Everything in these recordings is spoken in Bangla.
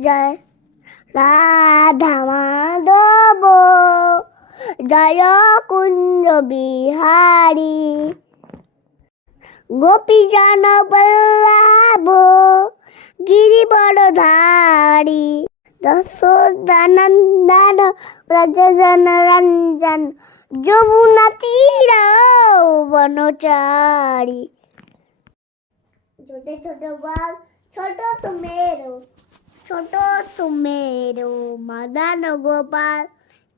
জয় রাধা মাধব, জয় কুঞ্জ বিহারী। গোপী জন বল্লভ গিরিবর ধারী দশোদানন্দন ব্রজজন রঞ্জন যমুনা তীর বনচারী। ছোট ছোট বাল, ছোট সুমেরু। ছোট সুমেরু মদন গোপাল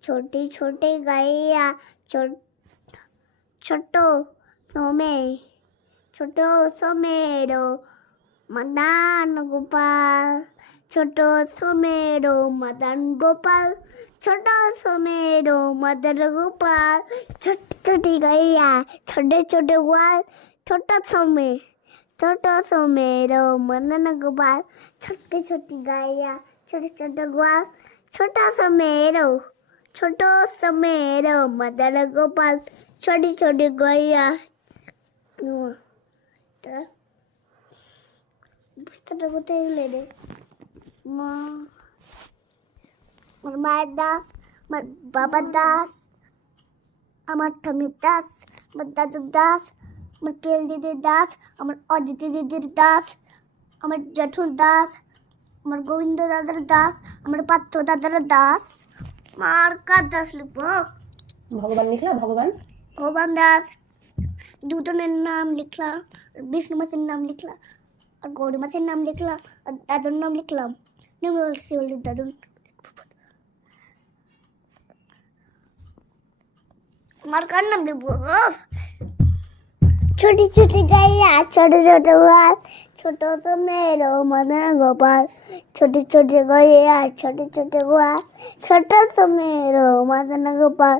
ছোটি ছোটি গাইয়া ছোট সোমে ছোট সোমেরু মদন গোপাল ছোট সোমেরু মদন গোপাল ছোট সোমেরু মদন গোপাল ছোট ছোটি গাইয়া ছোট ছোট গোয়াল ছোট সোমে ছোট সোমেরো মদন গোপাল ছোট্ট ছোটি গাইয়া ছোট ছোট গোয়াল ছোট সোমেরো ছোট সোমেরো মদন গোপাল ছোটি ছোটি গাইয়া বুঝতে কোথায় গেলে রে মা আমার মায়ের দাস আমার বাবার দাস আমার ঠামির দাস আমার দাদুর দাস আমার পেল দিদির দাস আমার অদিতি দিদির দাস আমার জেঠুর দাস আমার গোবিন্দ দাদার দাস আমার পার্থ দাদার দাস। আমার কার দাস লিখব? ভগবান লিখলা ভগবান? ভগবান দাস। দুজনের নাম লিখলাম বিষ্ণু মাসের নাম লিখলাম আর গৌরী মাসের নাম লিখলাম আর দাদুর নাম লিখলাম। বলি দাদুর আমার কার নাম লিখব ছোটি ছোটি গাইয়া ছোট ছোট গাছ ছোট তো মেরো মনে গোপাল ছোটি ছোটি গাইয়া ছোট ছোট গাছ ছোট তো মেরো মদন গোপাল